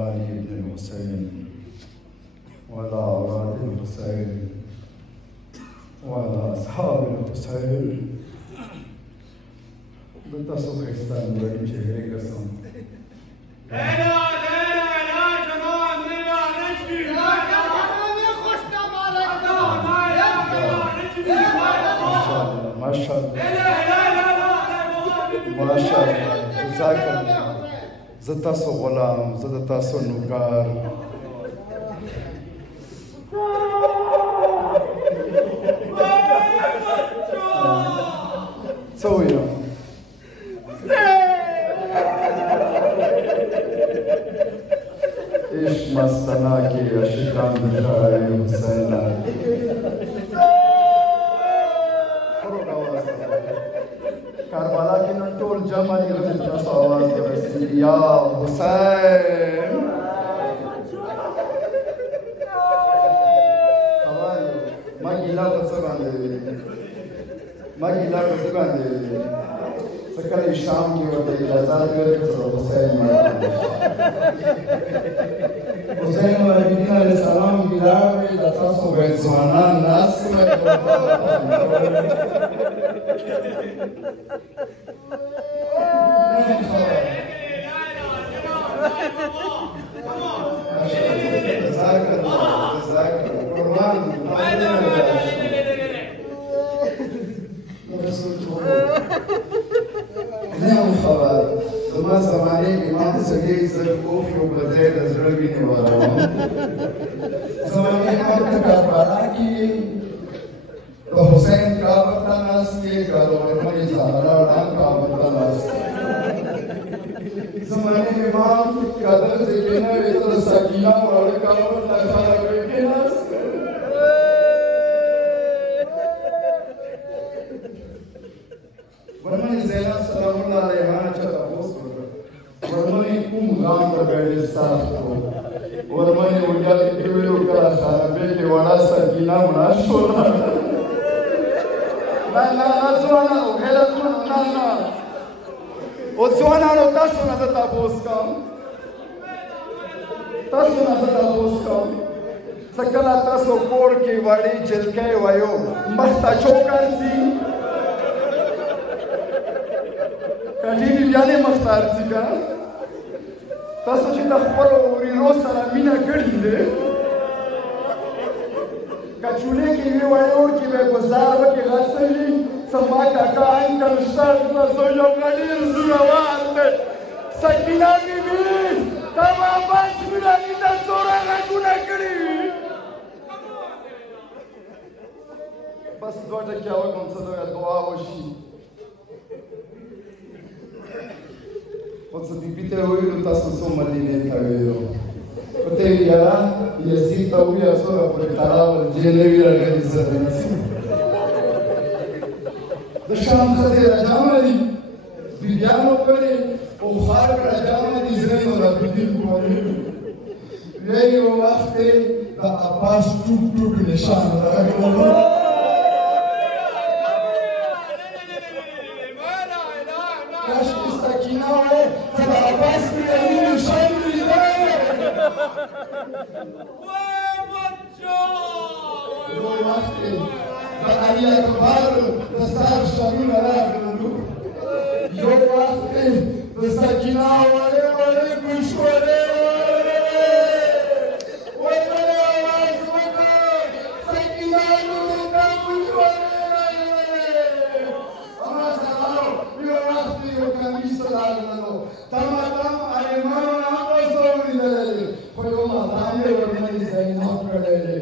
علي بن الحسين وعلى أولاد الحسين وعلى أصحاب الحسين بتصو خستان بڑی چہرے قسم ماشاءالله جزاك الله زتاسو غلام زتاسو نوکار سویا عشق مستنا کی عشقان بشائے حسین کربلا کی نٹول جمع نہیں جس آواز رسی یا حسین مگیلا کسبان دے سکر شام کی وقت اجازت کرے تو حسین حسین علیہ السلام گلار میں دتاسو غیزوانان ناس زمانے امام سگی زرقوف و بزید ازرگی نوارا زمانے امام کربلا کی تو حسین کعبہ ناس کے گالو ورمانی زہرا ڈان کعبہ ناس کے زمانے امام قدر زکینہ ویتر سکینہ اور کعبہ ناس کے ناس ورمانی زینب سلام اللہ علیہ چاہتا ورمانی کم غام کا بیٹے ساتھ کو ورمانی اجا کیویو کا سارا بیٹے وڑا سکینہ منا شونا نا سوانا غیرہ سوانا نا او سوانا رو تاسو نزتا بوس کام سکلا تاسو کور کی وڑی جلکے ویو مختا چوکر سی کجیبی بیانے مختار سی کا تاسو چې د خپلو ورېرو سره مینه کړې ده کچولې کې وی وایو چې به ګزار وکړي غسلي سما کاکا انکل شر تاسو یو غډیر زوروار دی سکینه بیبي تا واپس مړاني ته څوره غږونه کړي بس دوه ټکي وکړم څه د دعا وشي Posso ti pite oi non tasso somma linea vero. Potevi avanti e si tavia solo per taravo gelevi organizzazione. Lasciamo cadere la giamali, viviamo per o fare la giamali zreno la più buona. Lei o afte da abbas tutto che ne sanno. Maria Cabalo, da Sar Shamina Raglu. Yo waqti da Sakina wale kushwale. Wale Sakina da kushwale. Amma salao, yo waqti yo kamisa dalalo. Tamatam alemano na osori dalale. Koyo madame warmani zainab kadale.